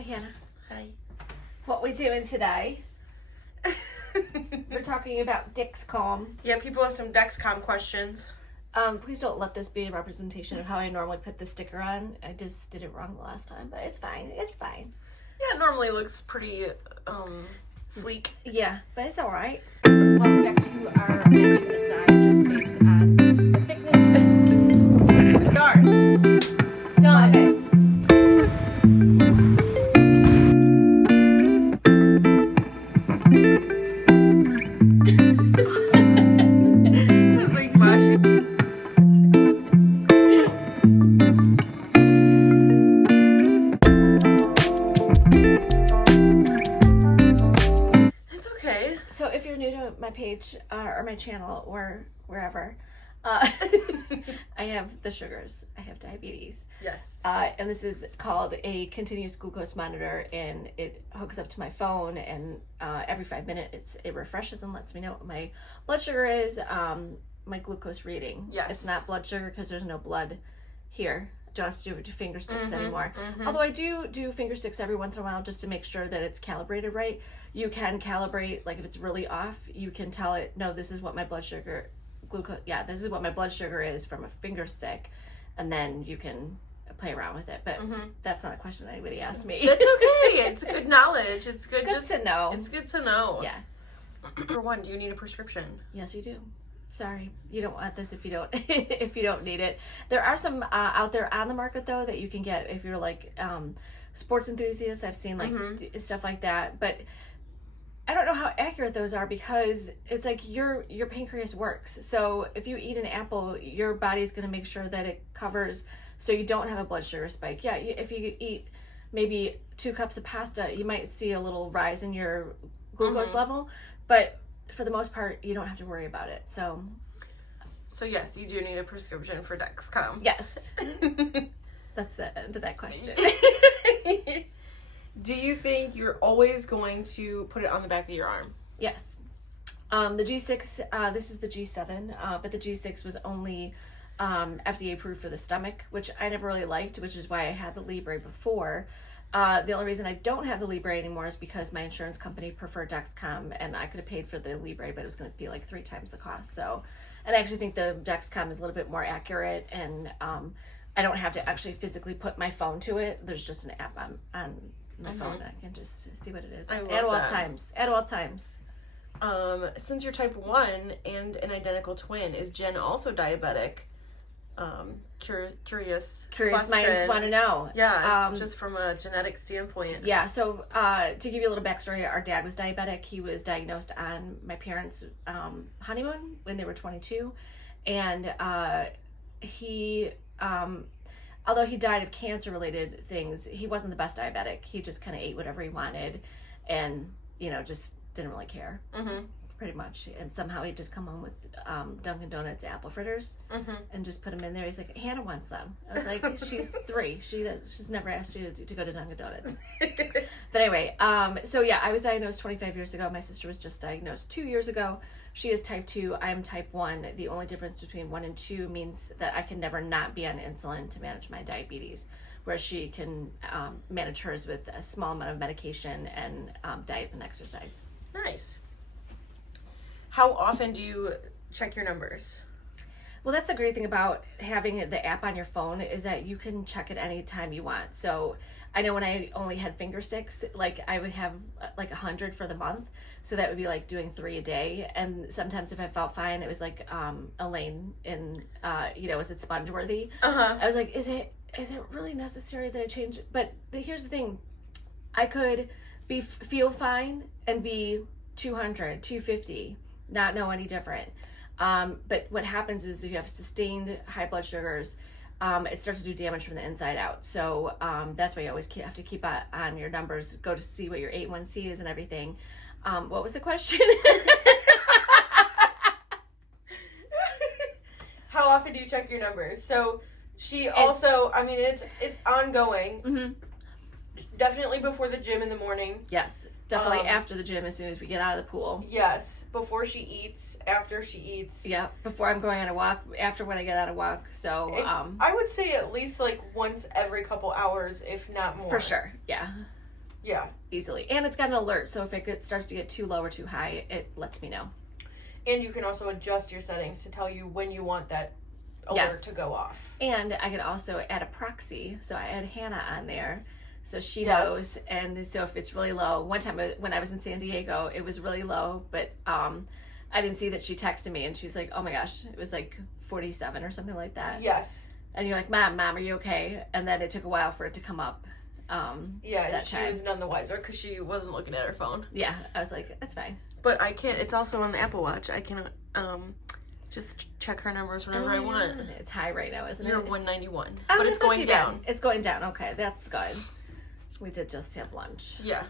Hi, Hannah. Hi. What we doing today? We're talking about Dexcom. Yeah, people have some Dexcom questions. Please don't let this be a representation of how I normally put the sticker on. I just did it wrong the last time, but it's fine. It's fine. Yeah, it normally looks pretty sleek. Yeah, but it's all right. So welcome back to our based aside, just based on the thickness. Darn. Done. That's like much. It's okay. So if you're new to my page or my channel or wherever, I have the sugars. I have diabetes. Yes. And this is called a continuous glucose monitor, and it hooks up to my phone, and every 5 minutes it refreshes and lets me know what my blood sugar is, my glucose reading. Yes. It's not blood sugar because there's no blood here. I don't have to do finger sticks anymore. Although I do finger sticks every once in a while just to make sure that it's calibrated right. You can calibrate, like if it's really off, you can tell it, no, this is what my blood sugar, this is what my blood sugar is from a finger stick, and then you can play around with it. But that's not a question anybody asked me. That's okay. It's good knowledge. It's good to know. It's good to know. Yeah. For one, do you need a prescription? Yes, you do. Sorry, you don't want this if you don't if you don't need it. There are some out there on the market though that you can get if you're like sports enthusiasts. I've seen like stuff like that, but I don't know how accurate those are because it's like your pancreas works. So if you eat an apple, your body's going to make sure that it covers so you don't have a blood sugar spike. Yeah, if you eat maybe 2 cups of pasta, you might see a little rise in your glucose level, but for the most part, you don't have to worry about it. So yes, you do need a prescription for Dexcom. Yes. That's the end of that question. Do you think you're always going to put it on the back of your arm? Yes. The G6, this is the G7, but the G6 was only FDA approved for the stomach, which I never really liked, which is why I had the Libre before. The only reason I don't have the Libre anymore is because my insurance company preferred Dexcom, and I could have paid for the Libre, but it was going to be like 3 times the cost. So, and I actually think the Dexcom is a little bit more accurate, and I don't have to actually physically put my phone to it. There's just an app on my phone. I can just see what it is at all times. At all times. Since you're type 1 and an identical twin, is Jen also diabetic? Curious minds want to know. Yeah, just from a genetic standpoint. Yeah, so to give you a little backstory, our dad was diabetic. He was diagnosed on my parents' honeymoon when they were 22, and he although he died of cancer-related things, he wasn't the best diabetic. He just kind of ate whatever he wanted, and just didn't really care. Pretty much. And somehow he'd just come home with Dunkin' Donuts apple fritters and just put them in there. He's like, Hannah wants them. I was like, she's 3. She's never asked you to go to Dunkin' Donuts. But anyway, so yeah, I was diagnosed 25 years ago. My sister was just diagnosed 2 years ago. She is type 2. I am type 1. The only difference between 1 and 2 means that I can never not be on insulin to manage my diabetes, whereas she can manage hers with a small amount of medication and diet and exercise. Nice. How often do you check your numbers? Well, that's a great thing about having the app on your phone is that you can check it anytime you want. So I know when I only had finger sticks, like I would have like 100 for the month. So that would be like doing 3 a day. And sometimes if I felt fine, it was like Elaine in, is it sponge-worthy? I was like, is it really necessary that I change it? But here's the thing. I could feel fine and be 200, 250. Not know any different. But what happens is if you have sustained high blood sugars, it starts to do damage from the inside out. So that's why you always have to keep on your numbers, go to see what your A1C is and everything. What was the question? How often do you check your numbers? So she also, it's ongoing. Definitely before the gym in the morning. Yes. Definitely after the gym as soon as we get out of the pool. Yes. Before she eats, after she eats. Yeah. Before I'm going on a walk, after when I get on a walk. So I would say at least like once every couple hours, if not more. For sure. Yeah. Yeah. Easily. And it's got an alert, so if it starts to get too low or too high, it lets me know. And you can also adjust your settings to tell you when you want that alert to go off. And I could also add a proxy. So I add Hannah on there. So she knows. And so if it's really low, one time when I was in San Diego, it was really low, but I didn't see that she texted me and she's like, oh my gosh, it was like 47 or something like that. Yes. And you're like, Mom, are you okay? And then it took a while for it to come up. And she was none the wiser because she wasn't looking at her phone. Yeah, I was like, that's fine. But I can't, it's also on the Apple Watch. I can just check her numbers whenever I want. It's high right now, isn't it? You're 191. Oh, but it's going down. Bad. It's going down. Okay, that's good. We did just have lunch. Yeah.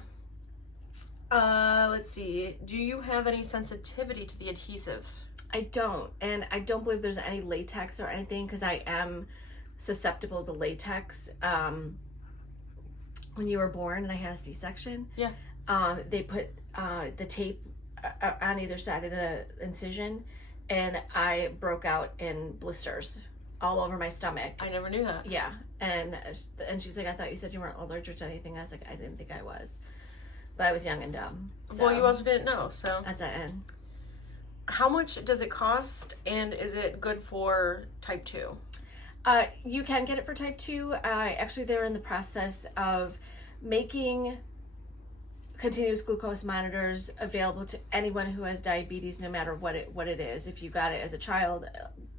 Let's see. Do you have any sensitivity to the adhesives? I don't. And I don't believe there's any latex or anything because I am susceptible to latex. When you were born and I had a C-section, they put the tape on either side of the incision, and I broke out in blisters all over my stomach. I never knew that. Yeah, and she's like, I thought you said you weren't allergic to anything. I was like, I didn't think I was, but I was young and dumb. So well, you also didn't know, so that's it. How much does it cost, and is it good for type 2? You can get it for type 2. Actually, they're in the process of making continuous glucose monitors available to anyone who has diabetes, no matter what it is. If you got it as a child,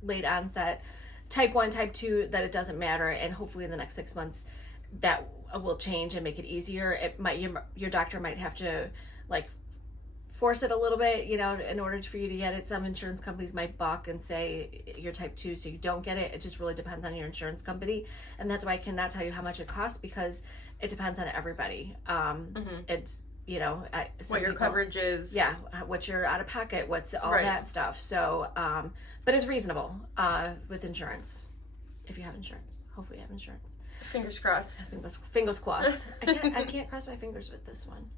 late onset, type 1, type 2, that it doesn't matter. And hopefully in the next 6 months, that will change and make it easier. It might, your doctor might have to like force it a little bit, you know, in order for you to get it. Some insurance companies might balk and say you're type 2, so you don't get it. It just really depends on your insurance company. And that's why I cannot tell you how much it costs, because it depends on everybody. It's, you know, what your coverage is. Yeah, what's your out of pocket, what's all that stuff. So, but it's reasonable with insurance, if you have insurance. Hopefully you have insurance. Fingers crossed. Fingers crossed. I can't cross my fingers with this one.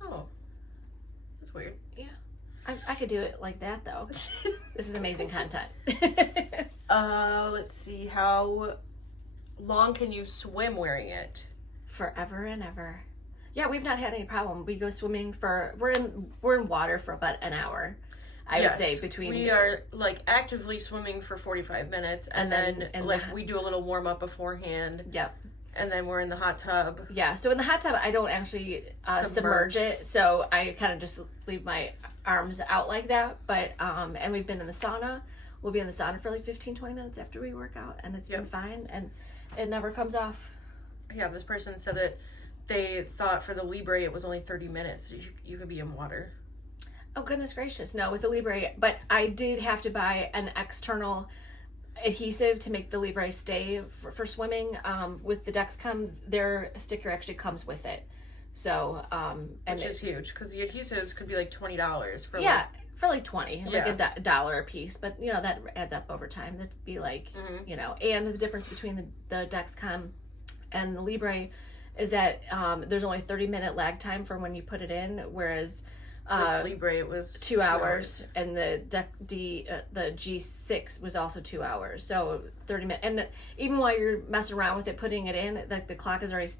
Oh. That's weird. Yeah. I could do it like that, though. This is amazing content. Let's see. How long can you swim wearing it? Forever and ever. Yeah, we've not had any problem. We go swimming we're in water for about an hour. I would say between. We are like actively swimming for 45 minutes, and then we do a little warm up beforehand. Yep. And then we're in the hot tub. Yeah, so in the hot tub, I don't actually submerge it. So I kind of just leave my arms out like that. But, and we've been in the sauna. We'll be in the sauna for like 15, 20 minutes after we work out. And it's been fine. And it never comes off. Yeah, this person said that they thought for the Libre it was only 30 minutes. You could be in water. Oh, goodness gracious. No, with the Libre. But I did have to buy an external adhesive to make the Libre stay for swimming. With the Dexcom, their sticker actually comes with it. So, which is huge, because the adhesives could be like $20 for for like 20, like a dollar a piece. But you know, that adds up over time. That'd be like, you know, and the difference between the Dexcom and the Libre is that there's only 30-minute lag time from when you put it in, whereas with Libre it was 2 hours, and the G6 was also 2 hours, so 30 minutes. And even while you're messing around with it, putting it in, like the clock is already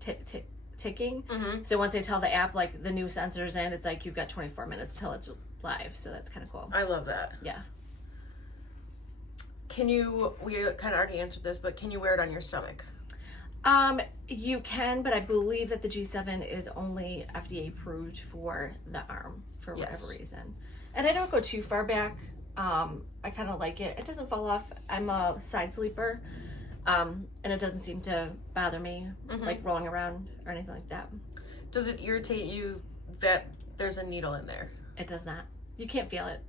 ticking. So once they tell the app like the new sensor's in, it's like you've got 24 minutes till it's live. So that's kind of cool. I love that. Yeah. We kind of already answered this, but can you wear it on your stomach? You can, but I believe that the G7 is only FDA approved for the arm for whatever reason. And I don't go too far back. I kind of like it. It doesn't fall off. I'm a side sleeper. And it doesn't seem to bother me, like rolling around or anything like that. Does it irritate you that there's a needle in there? It does not. You can't feel it.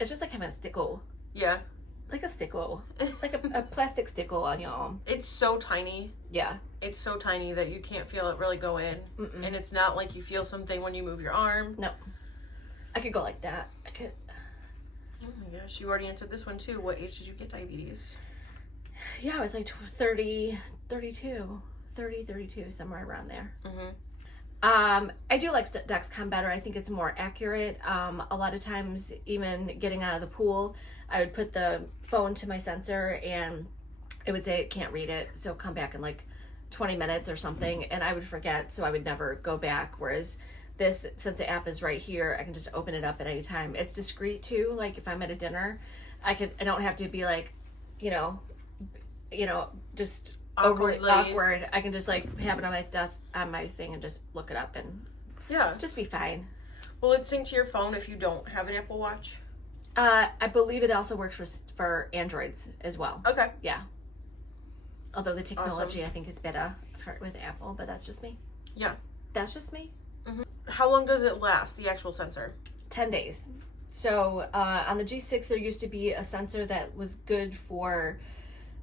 It's just like having a stickle. Yeah. Like a stickle. Like a plastic stickle on your arm. It's so tiny. Yeah. It's so tiny that you can't feel it really go in. And it's not like you feel something when you move your arm. No. I could go like that. I could. Oh my gosh, you already answered this one too. What age did you get diabetes? Yeah, I was like 30, 32, somewhere around there. I do like Dexcom better. I think it's more accurate. A lot of times, even getting out of the pool, I would put the phone to my sensor and it would say it can't read it, so come back in like 20 minutes or something, and I would forget, so I would never go back. Whereas this, since the app is right here, I can just open it up at any time. It's discreet too. Like if I'm at a dinner, I don't have to be like, just overly awkward. I can just like have it on my desk, on my thing, and just look it up and just be fine. Will it sync to your phone if you don't have an Apple Watch? I believe it also works for Androids as well. Okay. Yeah. Although the technology, I think, is better with Apple, but that's just me. Yeah. That's just me. Mm-hmm. How long does it last, the actual sensor? 10 days. So on the G6, there used to be a sensor that was good for,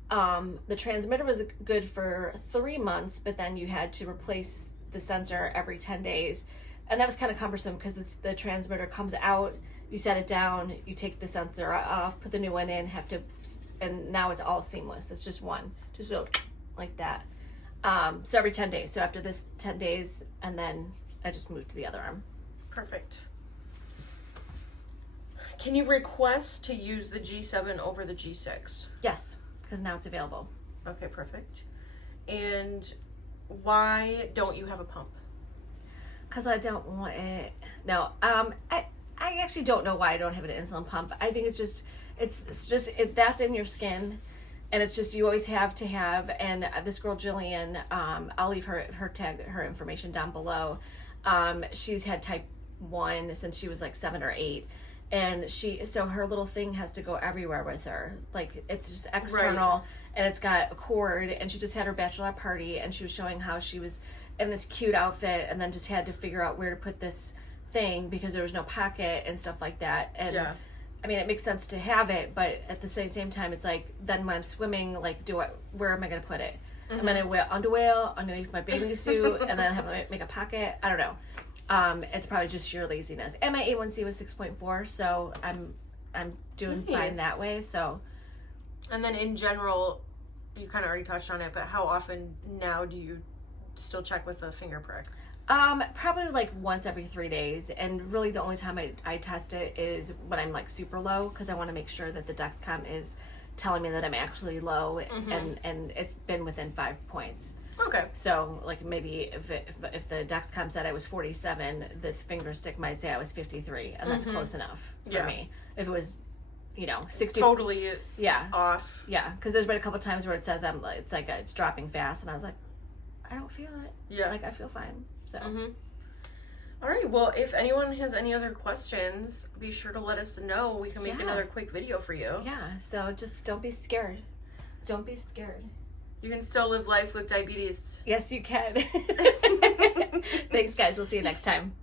the transmitter was good for 3 months, but then you had to replace the sensor every 10 days. And that was kind of cumbersome because the transmitter comes out, you set it down, you take the sensor off, put the new one in, and now it's all seamless. It's just one. Just go like that. So every 10 days. So after this 10 days, and then I just moved to the other arm. Perfect. Can you request to use the G7 over the G6? Yes, because now it's available. Okay, perfect. And why don't you have a pump? Because I don't want it. No, I actually don't know why I don't have an insulin pump. I think it's just that's in your skin. And it's just, you always have to have, and this girl, Jillian, I'll leave her information down below. She's had type 1 since she was like 7 or 8. And so her little thing has to go everywhere with her. Like, it's just external, and it's got a cord, and she just had her bachelorette party, and she was showing how she was in this cute outfit, and then just had to figure out where to put this thing because there was no pocket and stuff like that. And I mean, it makes sense to have it, but at the same time, it's like, then when I'm swimming, like, where am I going to put it? Mm-hmm. I'm going to wear underwear underneath my bathing suit, and then have to make a pocket. I don't know. It's probably just sheer laziness. And my A1C was 6.4, so I'm doing fine that way. So, and then in general, you kind of already touched on it, but how often now do you still check with a finger prick? Probably like once every 3 days, and really the only time I test it is when I'm like super low, because I want to make sure that the Dexcom is telling me that I'm actually low, and it's been within 5 points. Okay. So like maybe if the Dexcom said I was 47, this finger stick might say I was 53, and that's close enough for me. If it was, 60, totally off. Yeah, because there's been a couple times where it says it's dropping fast, and I was like, I don't feel it. Yeah. Like, I feel fine. So. All right. Well, if anyone has any other questions, be sure to let us know. We can make another quick video for you. Yeah. So just don't be scared. Don't be scared. You can still live life with diabetes. Yes, you can. Thanks, guys. We'll see you next time.